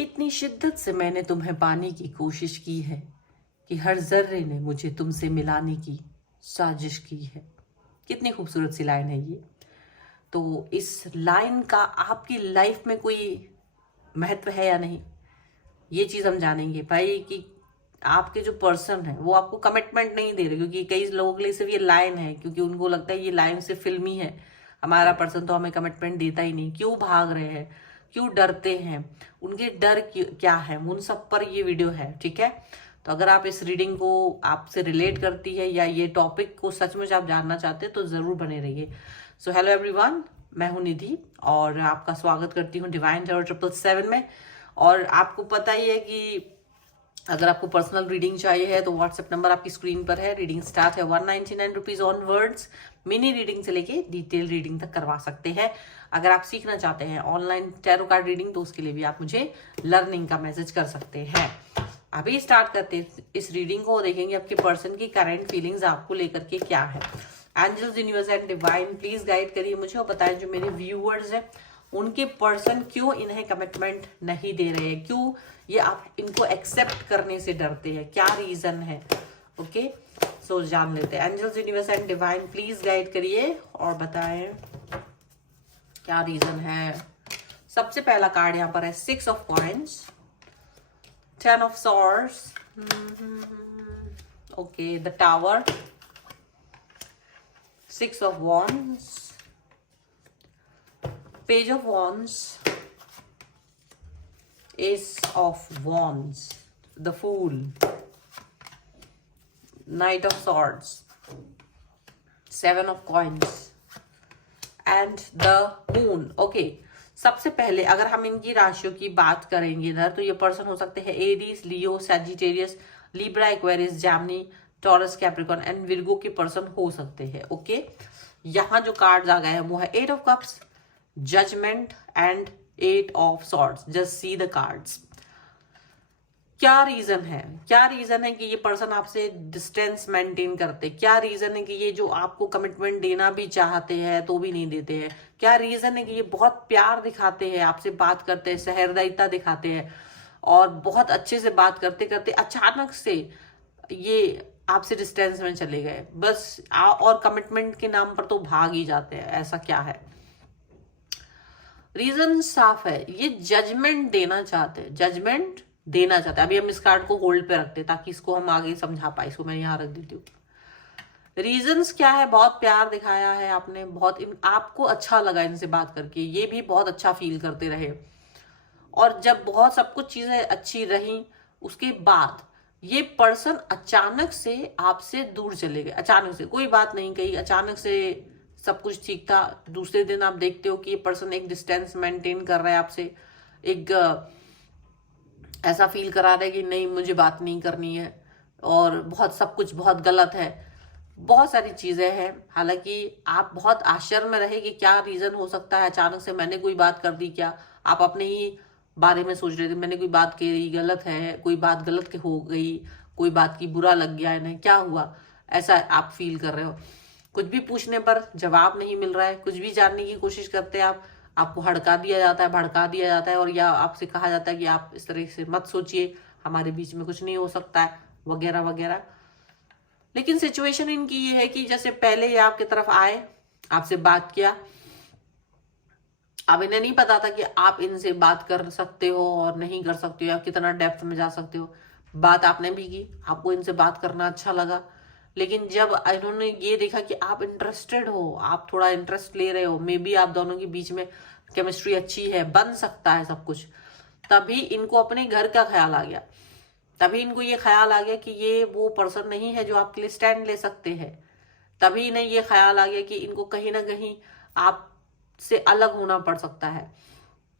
इतनी शिद्दत से मैंने तुम्हें पाने की कोशिश की है कि हर जर्रे ने मुझे तुमसे मिलाने की साजिश की है। कितनी खूबसूरत सी लाइन है ये। तो इस लाइन का आपकी लाइफ में कोई महत्व है या नहीं, ये चीज़ हम जानेंगे भाई कि आपके जो पर्सन है वो आपको कमिटमेंट नहीं दे रहे, क्योंकि कई लोगों के लिए सिर्फ ये लाइन है, क्योंकि उनको लगता है ये लाइन सिर्फ फिल्मी है, हमारा पर्सन तो हमें कमिटमेंट देता ही नहीं। क्यों भाग रहे हैं, क्यों डरते हैं, उनके डर क्या है, उन सब पर ये वीडियो है। ठीक है, तो अगर आप इस रीडिंग को आपसे रिलेट करती है या ये टॉपिक को सचमुच आप जानना चाहते हैं तो ज़रूर बने रहिए। सो हेलो एवरीवन, मैं हूं निधि और आपका स्वागत करती हूं डिवाइन टैरो 777 में। और आपको पता ही है कि अगर आपको पर्सनल रीडिंग चाहिए है तो व्हाट्सएप नंबर आपकी स्क्रीन पर है। रीडिंग स्टार्ट है 199 रुपीज ऑनवर्ड्स। मिनी रीडिंग से लेके डिटेल रीडिंग तक करवा सकते हैं। अगर आप सीखना चाहते हैं ऑनलाइन टैरो कार्ड रीडिंग तो उसके लिए भी आप मुझे लर्निंग का मैसेज कर सकते हैं। अभी स्टार्ट करते हैं इस रीडिंग को, देखेंगे आपके पर्सन की करंट फीलिंग्स आपको लेकर के क्या है। Angels, universe and divine please guide करिए मुझे और बताएं जो मेरे व्यूअर्स हैं उनके पर्सन क्यों इन्हें कमिटमेंट नहीं दे रहे हैं, क्यों ये आप इनको एक्सेप्ट करने से डरते हैं, क्या रीजन है। ओके, सो जान लेते हैं। Angels, universe and divine please guide करिए और बताएं क्या रीजन है। सबसे पहला कार्ड यहाँ पर है 6 of coins, 10 of swords, okay, the tower, 6 of wands, Page of Wands, Ace of Wands, the Fool, Knight of Swords, 7 of Coins and the Moon. Okay, सबसे पहले अगर हम इनकी राशियों की बात करेंगे इधर तो ये पर्सन हो सकते हैं Aries, Leo, Sagittarius, Libra, Aquarius, Jaimini, taurus, Capricorn and Virgo के पर्सन हो सकते हैं। ओके, यहाँ जो कार्ड्स आ गए हैं वो है 8 of cups, judgement and 8 of swords. Just see the cards. क्या रीजन है, क्या रीजन है कि ये पर्सन आपसे डिस्टेंस मेंटेन करते, क्या रीजन है कि ये जो आपको कमिटमेंट देना भी चाहते हैं तो भी नहीं देते हैं, क्या रीजन है कि ये बहुत प्यार दिखाते हैं, आपसे बात करते हैं, सहृदयता दिखाते हैं और बहुत अच्छे से बात करते करते अचानक से ये आपसे डिस्टेंस में चले गए बस और कमिटमेंट के नाम पर तो भाग ही जाते हैं। ऐसा क्या है, रीजन साफ है, ये जजमेंट देना चाहते हैं, जजमेंट देना चाहते हैं। अभी हम इस कार्ड को होल्ड पे रखते हैं ताकि इसको हम आगे समझा पाए, इसको मैं यहाँ रख देती हूँ। रीजंस क्या है, बहुत प्यार दिखाया है आपने, बहुत आपको अच्छा लगा इनसे बात करके, ये भी बहुत अच्छा फील करते रहे और जब बहुत सब कुछ चीजें अच्छी रही उसके बाद ये पर्सन अचानक से आपसे दूर चले गए। अचानक से कोई बात नहीं कही, अचानक से सब कुछ ठीक था, दूसरे दिन आप देखते हो कि ये पर्सन एक डिस्टेंस मेंटेन कर रहा है आपसे, एक ऐसा फील करा रहा है कि नहीं मुझे बात नहीं करनी है और बहुत सब कुछ बहुत गलत है, बहुत सारी चीजें हैं। हालांकि आप बहुत आश्चर्य में रहे कि क्या रीजन हो सकता है, अचानक से मैंने कोई बात कर दी क्या, आप अपने ही बारे में सोच रहे थे, मैंने कोई बात कही गलत है, कोई बात गलत हो गई, कोई बात की बुरा लग गया इन्हें, क्या हुआ, ऐसा आप फील कर रहे हो। कुछ भी पूछने पर जवाब नहीं मिल रहा है, कुछ भी जानने की कोशिश करते हैं आप, आपको हड़का दिया जाता है, भड़का दिया जाता है और या आपसे कहा जाता है कि आप इस तरह से मत सोचिए, हमारे बीच में कुछ नहीं हो सकता है, वगैरह वगैरह। लेकिन सिचुएशन इनकी ये है कि जैसे पहले ये आपकी तरफ आए, आपसे बात किया, अब इन्हें नहीं पता था कि आप इनसे बात कर सकते हो और नहीं कर सकते हो, या कितना डेप्थ में जा सकते हो। बात आपने भी की, आपको इनसे बात करना अच्छा लगा, लेकिन जब इन्होंने ये देखा कि आप इंटरेस्टेड हो, आप थोड़ा इंटरेस्ट ले रहे हो, मे बी आप दोनों के बीच में केमिस्ट्री अच्छी है, बन सकता है सब कुछ, तभी इनको अपने घर का ख्याल आ गया। तभी इनको ये ख्याल आ गया कि ये वो पर्सन नहीं है जो आपके लिए स्टैंड ले सकते हैं। तभी इन्हें ये ख्याल आ गया कि इनको कहीं ना कहीं आपसे अलग होना पड़ सकता है।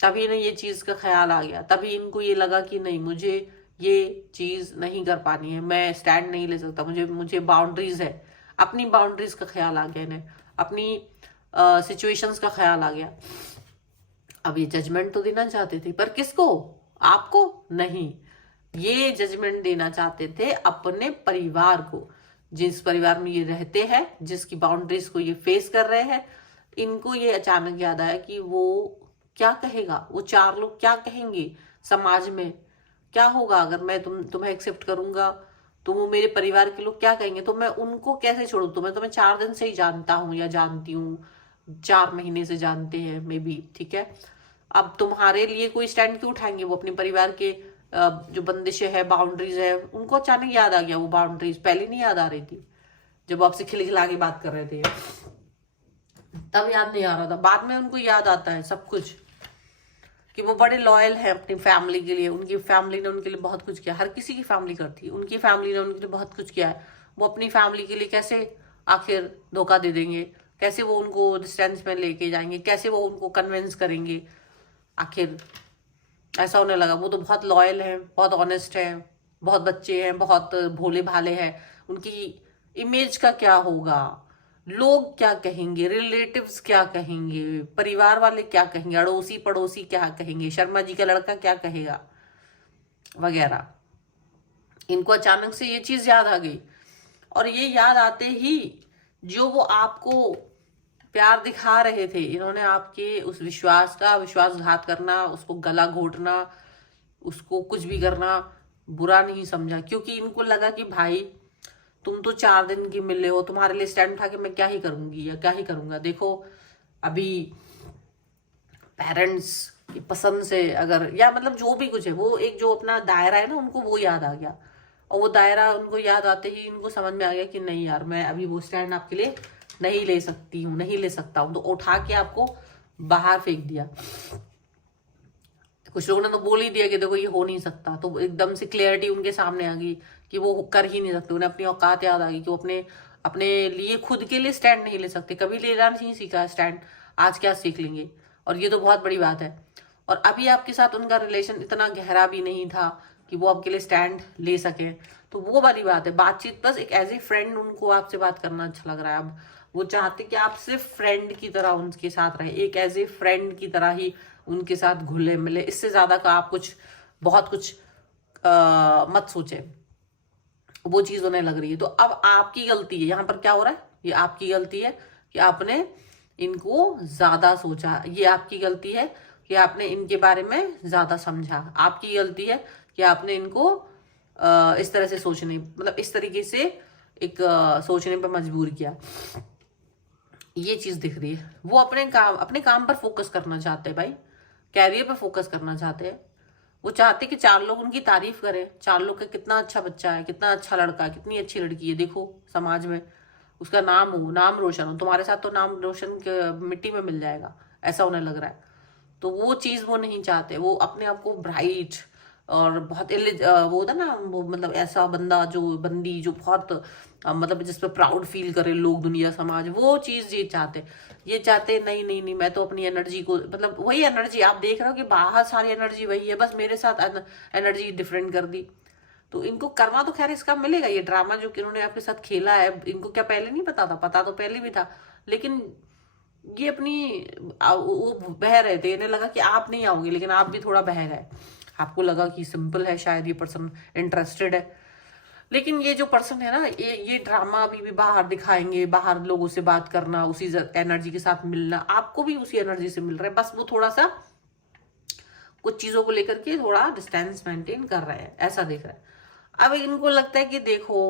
तभी इन्हें ये चीज का ख्याल आ गया, तभी इनको ये लगा कि नहीं मुझे ये चीज नहीं कर पानी है, मैं स्टैंड नहीं ले सकता, मुझे बाउंड्रीज है, अपनी बाउंड्रीज का ख्याल आ गया इन्हें, अपनी सिचुएशंस का ख्याल आ गया। अब ये जजमेंट तो देना चाहते थे पर किसको, आपको नहीं, ये जजमेंट देना चाहते थे अपने परिवार को, जिस परिवार में ये रहते हैं, जिसकी बाउंड्रीज को ये फेस कर रहे हैं। इनको ये अचानक याद आया कि वो क्या कहेगा, वो 4 लोग क्या कहेंगे, समाज में क्या होगा अगर मैं तुम्हें एक्सेप्ट करूंगा तो वो मेरे परिवार के लोग क्या कहेंगे, तो मैं उनको कैसे छोड़ू। तुम्हें 4 दिन से ही जानता हूँ या जानती हूँ, 4 महीने से जानते हैं मे बी, ठीक है। अब तुम्हारे लिए कोई स्टैंड क्यों उठाएंगे, वो अपने परिवार के जो बंदिशें है, बाउंड्रीज है, उनको अचानक याद आ गया। वो बाउंड्रीज पहले नहीं याद आ रही थी, जब आपसे खिलखिला के बात कर रहे थे तब याद नहीं आ रहा था, बाद में उनको याद आता है सब कुछ, कि वो बड़े लॉयल हैं अपनी फैमिली के लिए। उनकी फैमिली ने उनके लिए बहुत कुछ किया, हर किसी की फैमिली करती है, उनकी फैमिली ने उनके लिए बहुत कुछ किया है। वो अपनी फैमिली के लिए कैसे आखिर धोखा दे देंगे, कैसे वो उनको डिस्टेंस में लेके जाएंगे, कैसे वो उनको कन्विंस करेंगे। आखिर ऐसा उन्हें लगा वो तो बहुत लॉयल हैं, बहुत ऑनेस्ट हैं, बहुत बच्चे हैं, बहुत भोले भाले हैं। उनकी इमेज का क्या होगा, लोग क्या कहेंगे, रिलेटिव्स क्या कहेंगे, परिवार वाले क्या कहेंगे, अड़ोसी पड़ोसी क्या कहेंगे, शर्मा जी का लड़का क्या कहेगा, वगैरह। इनको अचानक से ये चीज याद आ गई, और ये याद आते ही जो वो आपको प्यार दिखा रहे थे, इन्होंने आपके उस विश्वास का विश्वासघात करना, उसको गला घोटना, उसको कुछ भी करना बुरा नहीं समझा, क्योंकि इनको लगा कि भाई तुम तो 4 दिन की मिले हो, तुम्हारे लिए स्टैंड उठा के मैं क्या ही करूंगी या क्या ही करूंगा। देखो अभी पेरेंट्स की पसंद से अगर, या मतलब जो भी कुछ है, वो एक जो अपना दायरा है ना, उनको वो याद आ गया। और वो दायरा उनको याद आते ही इनको समझ में आ गया कि नहीं यार, मैं अभी वो स्टैंड आपके लिए नहीं ले सकती हूँ, नहीं ले सकता हूँ, तो उठा के आपको बाहर फेंक दिया। कुछ लोगों ने तो बोल ही दिया कि देखो ये हो नहीं सकता, तो एकदम से क्लियरिटी उनके सामने आ गई कि वो कर ही नहीं सकते। उन्हें अपनी औकात याद आ गई कि वो अपने अपने लिए खुद के लिए स्टैंड नहीं ले सकते, कभी लेना नहीं सीखा स्टैंड, आज क्या सीख लेंगे। और ये तो बहुत बड़ी बात है। और अभी आपके साथ उनका रिलेशन इतना गहरा भी नहीं था कि वो आपके लिए स्टैंड ले सके, तो वो वाली बात है। बातचीत बस एक एज ए फ्रेंड उनको आपसे बात करना अच्छा लग रहा है। अब वो चाहते कि आप सिर्फ फ्रेंड की तरह उनके साथ रहे, एक एज ए फ्रेंड की तरह ही उनके साथ घुले मिले। इससे ज्यादा का आप कुछ बहुत कुछ मत सोचे, वो चीज उन्हें लग रही है। तो अब आपकी गलती है, यहाँ पर क्या हो रहा है, ये आपकी गलती है कि आपने इनको ज्यादा सोचा, ये आपकी गलती है कि आपने इनके बारे में ज्यादा समझा, आपकी गलती है कि आपने इनको इस तरह से सोचने, मतलब इस तरीके से एक सोचने पर मजबूर किया। ये चीज दिख रही है। वो अपने काम पर फोकस करना चाहते हैं भाई, कैरियर पर फोकस करना चाहते हैं। वो चाहते कि 4 लोग उनकी तारीफ करें, 4 लोग का कितना अच्छा बच्चा है, कितना अच्छा लड़का है, कितनी अच्छी लड़की है, देखो समाज में उसका नाम हो, नाम रोशन हो। तुम्हारे साथ तो नाम रोशन मिट्टी में मिल जाएगा, ऐसा उन्हें लग रहा है। तो वो चीज वो नहीं चाहते। वो अपने आप को ब्राइट और बहुत वो होता ना, वो मतलब ऐसा बंदा जो बंदी जो बहुत मतलब जिस पर प्राउड फील करे लोग, दुनिया, समाज, वो चीज ये चाहते। ये चाहते नहीं नहीं नहीं, मैं तो अपनी एनर्जी को, मतलब वही एनर्जी आप देख रहे हो कि बाहर सारी एनर्जी वही है, बस मेरे साथ एनर्जी डिफरेंट कर दी। तो इनको करना तो खैर इसका मिलेगा। ये ड्रामा जो कि इन्होंने आपके साथ खेला है, इनको क्या पहले नहीं पता था? पता तो पहले भी था, लेकिन ये अपनी वो बह रहे थे, इन्हें लगा कि आप नहीं आओगे, लेकिन आप भी थोड़ा बह गए। आपको लगा कि सिंपल है, शायद ये पर्सन इंटरेस्टेड है, लेकिन ये जो पर्सन है ना, ये ड्रामा अभी भी बाहर दिखाएंगे, बाहर लोगों से बात करना, उसी एनर्जी के साथ मिलना, आपको भी उसी एनर्जी से मिल रहा है, बस वो थोड़ा सा कुछ चीजों को लेकर के थोड़ा डिस्टेंस मेंटेन कर रहे हैं, ऐसा दिख रहा है। अब इनको लगता है कि देखो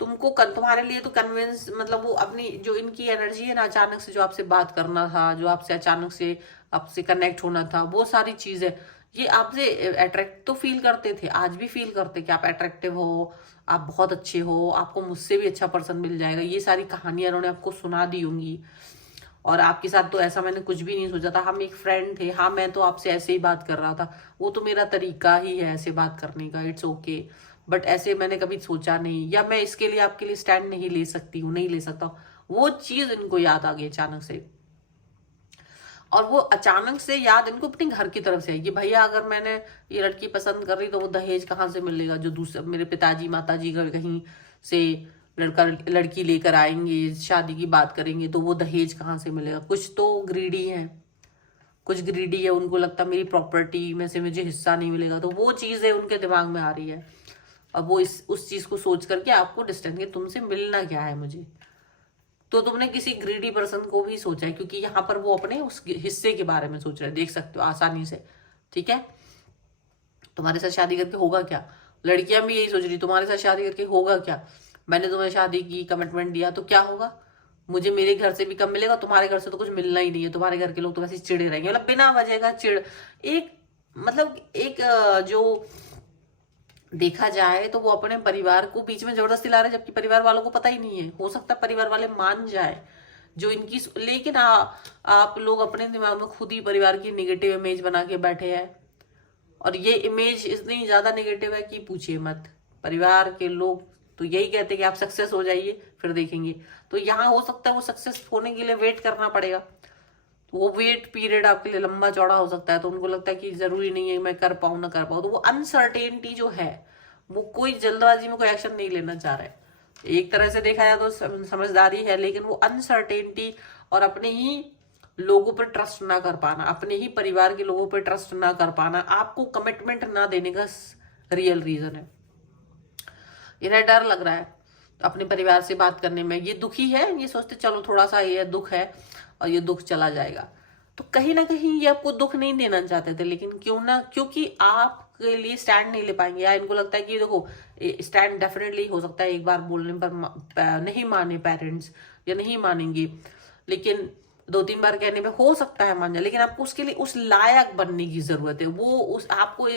तुमको तुम्हारे लिए तो कन्विंस, मतलब वो अपनी जो इनकी एनर्जी है ना, अचानक से जो आपसे बात करना था, जो आपसे अचानक से आपसे कनेक्ट होना था, वो सारी चीजें ये आपसे अट्रैक्ट तो फील करते थे, आज भी फील करते कि आप अट्रैक्टिव हो, आप बहुत अच्छे हो, आपको मुझसे भी अच्छा पर्सन मिल जाएगा। ये सारी कहानियां उन्होंने आपको सुना दी होंगी। और आपके साथ तो ऐसा मैंने कुछ भी नहीं सोचा था, हम एक फ्रेंड थे, हाँ मैं तो आपसे ऐसे ही बात कर रहा था, वो तो मेरा तरीका ही है ऐसे बात करने का, इट्स ओके, बट ऐसे मैंने कभी सोचा नहीं, या मैं इसके लिए आपके लिए स्टैंड नहीं ले सकती हूँ, नहीं ले सकता हूँ। वो चीज इनको याद आ गई अचानक से। और वो अचानक से याद इनको अपने घर की तरफ से आई कि भैया अगर मैंने ये लड़की पसंद कर रही तो वो दहेज कहाँ से मिलेगा, जो दूसरे मेरे पिताजी माताजी का कहीं से लड़का लड़की लेकर आएंगे, शादी की बात करेंगे, तो वो दहेज कहाँ से मिलेगा। कुछ तो ग्रीडी है, कुछ ग्रीडी है, उनको लगता मेरी प्रॉपर्टी में से मुझे हिस्सा नहीं मिलेगा, तो वो चीज है उनके दिमाग में आ रही है। अब वो उस चीज को सोच करके आपको डिस्टेंस, तुमसे मिलना क्या है मुझे, तो तुमने किसी ग्रीडी पर्सन को भी सोचा है, क्योंकि यहाँ पर वो अपने उस हिस्से के बारे में सोच रहे हैं, देख सकते हो आसानी से। ठीक है, तुम्हारे साथ शादी करके होगा क्या? लड़कियां भी यही सोच रही, तुम्हारे साथ शादी करके होगा क्या? मैंने तुम्हें शादी की, कमिटमेंट दिया, तो क्या होगा? मुझे मेरे घर से भी कम मिलेगा, तुम्हारे घर से तो कुछ मिलना ही नहीं है, तुम्हारे घर के लोग तो वैसे ही चिड़े रहेंगे, मतलब बिना वजह का चिड़। एक मतलब एक जो देखा जाए तो वो अपने परिवार को बीच में जबरदस्ती ला रहे हैं, जबकि परिवार वालों को पता ही नहीं है। हो सकता है परिवार वाले मान जाए जो इनकी, लेकिन आप लोग अपने दिमाग में खुद ही परिवार की निगेटिव इमेज बना के बैठे हैं, और ये इमेज इतनी ज्यादा निगेटिव है कि पूछिए मत। परिवार के लोग तो यही कहते हैं कि आप सक्सेस हो जाइए फिर देखेंगे। तो यहाँ हो सकता है वो सक्सेस होने के लिए वेट करना पड़ेगा, तो वो वेट पीरियड आपके लिए लंबा चौड़ा हो सकता है। तो उनको लगता है कि जरूरी नहीं है मैं कर पाऊं ना कर पाऊं, तो वो अनसर्टेनिटी जो है, वो कोई जल्दबाजी में कोई एक्शन नहीं लेना चाह रहा है। एक तरह से देखा जाए तो समझदारी है, लेकिन वो अनसर्टेनिटी और अपने ही लोगों पर ट्रस्ट ना कर पाना, अपने ही परिवार के लोगों पर ट्रस्ट ना कर पाना, आपको कमिटमेंट ना देने का रियल रीजन है। इन्हें डर लग रहा है अपने परिवार से बात करने में, ये दुखी है, ये सोचते चलो थोड़ा सा ये दुख है और ये दुख चला जाएगा। तो कहीं ना कहीं ये आपको दुख नहीं देना चाहते थे, लेकिन क्यों ना, क्योंकि आपके लिए स्टैंड नहीं ले पाएंगे, या इनको लगता है कि देखो स्टैंड डेफिनेटली हो सकता है एक बार बोलने पर नहीं माने पेरेंट्स या नहीं मानेंगे, लेकिन 2-3 बार कहने पे हो सकता है मान जाए, लेकिन आपको उसके लिए उस लायक बनने की जरूरत है। वो उस आपको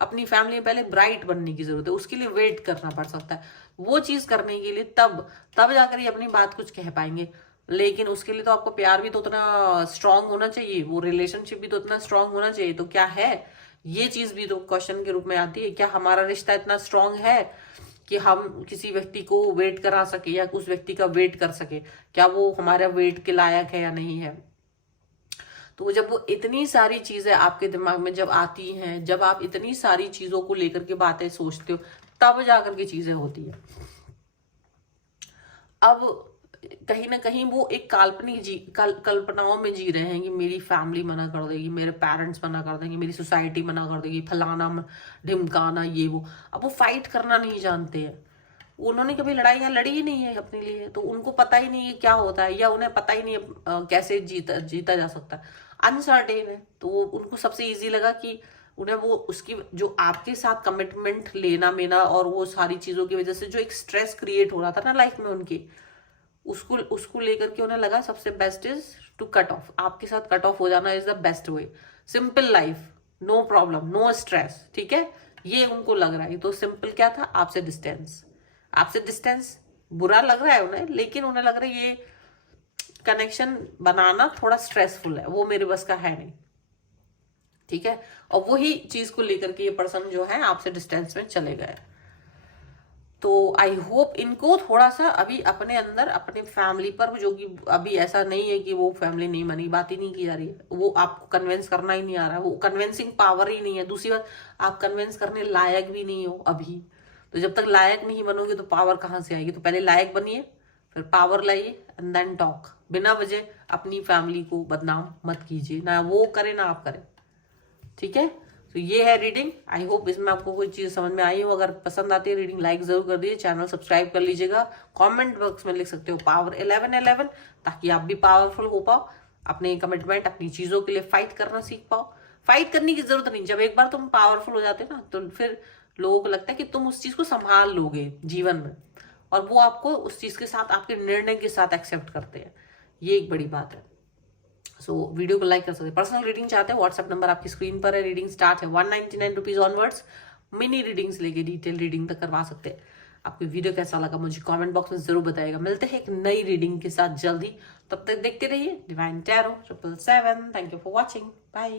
अपनी फैमिली में पहले ब्राइट बनने की जरूरत है, उसके लिए वेट करना पड़ सकता है। वो चीज करने के लिए तब जाकर ये अपनी बात कुछ कह पाएंगे, लेकिन उसके लिए तो आपको प्यार भी तो उतना स्ट्रांग होना चाहिए, वो रिलेशनशिप भी तो उतना स्ट्रांग होना चाहिए। तो क्या है, ये चीज भी तो क्वेश्चन के रूप में आती है, क्या हमारा रिश्ता इतना स्ट्रांग है कि हम किसी व्यक्ति को वेट करा सके या उस व्यक्ति का वेट कर सके? क्या वो हमारा वेट के लायक है या नहीं है? तो जब वो इतनी सारी चीजें आपके दिमाग में जब आती हैं, जब आप इतनी सारी चीजों को लेकर के बातें सोचते हो, तब जाकर के चीजें होती है। अब कहीं ना कहीं वो एक काल्पनिक कल्पनाओं में जी रहे हैं कि मेरी फैमिली मना कर देगी, मेरे पेरेंट्स मना कर देंगे, मेरी सोसाइटी मना कर देगी, फलाना ढिमकाना ये वो। अब वो फाइट करना नहीं जानते हैं, उन्होंने कभी लड़ाइयाँ लड़ी ही नहीं है अपने लिए, तो उनको पता ही नहीं है क्या होता है, या उन्हें पता ही नहीं है कैसे जीता जा सकता है। अनसर्टेन है, तो उनको सबसे इजी लगा कि उन्हें वो उसकी जो आपके साथ कमिटमेंट लेना मेना और वो सारी चीजों की वजह से जो एक स्ट्रेस क्रिएट हो रहा था ना लाइफ में उनकी, उसको लेकर के उन्हें लगा सबसे best is to cut off. आपके साथ कट ऑफ हो जाना is the best way. Simple life, no problem, no stress, ठीक है, ये उनको लग रहा है। तो सिंपल क्या था, आपसे डिस्टेंस बुरा लग रहा है उन्हें, लेकिन उन्हें लग रहा है ये कनेक्शन बनाना थोड़ा स्ट्रेसफुल है, वो मेरे बस का है नहीं, ठीक है। और वही चीज को लेकर के ये पर्सन जो है आपसे डिस्टेंस में चले गए। तो आई होप इनको थोड़ा सा अभी अपने अंदर अपने फैमिली पर, जो कि अभी ऐसा नहीं है कि वो फैमिली नहीं मानी, बात ही नहीं की जा रही है, वो आपको कन्विंस करना ही नहीं आ रहा है, वो कन्विंसिंग पावर ही नहीं है। दूसरी बात, आप कन्विंस करने लायक भी नहीं हो अभी, तो जब तक लायक नहीं बनोगे तो पावर कहाँ से आएगी? तो पहले लायक बनिए, फिर पावर लाइए, एंड देन टॉक। बिना वजह अपनी फैमिली को बदनाम मत कीजिए, ना वो करे ना आप करें, ठीक है। तो ये है रीडिंग। आई होप इसमें आपको कोई चीज समझ में आई हो। अगर पसंद आती है रीडिंग, लाइक जरूर कर दीजिए, चैनल सब्सक्राइब कर लीजिएगा। कमेंट बॉक्स में लिख सकते हो पावर 1111, ताकि आप भी पावरफुल हो पाओ, अपने कमिटमेंट अपनी चीजों के लिए फाइट करना सीख पाओ। फाइट करने की जरूरत नहीं, जब एक बार तुम पावरफुल हो जाते हो ना, तो फिर लोगों को लगता है कि तुम उस चीज को संभाल लोगे जीवन में, और वो आपको उस चीज के साथ आपके निर्णय के साथ एक्सेप्ट करते हैं। ये एक बड़ी बात है। सो वीडियो को लाइक कर सकते हैं। पर्सनल रीडिंग चाहते हैं, व्हाट्सएप नंबर आपकी स्क्रीन पर है। रीडिंग स्टार्ट है 199 रुपीज ऑनवर्ड्स। मिनी रीडिंग्स लेके डिटेल रीडिंग तक करवा सकते हैं। आपको वीडियो कैसा लगा मुझे कमेंट बॉक्स में जरूर बताइएगा। मिलते हैं एक नई रीडिंग के साथ जल्दी, तब तक देखते रहिए Divine Tarot 777। Thank you for watching, bye.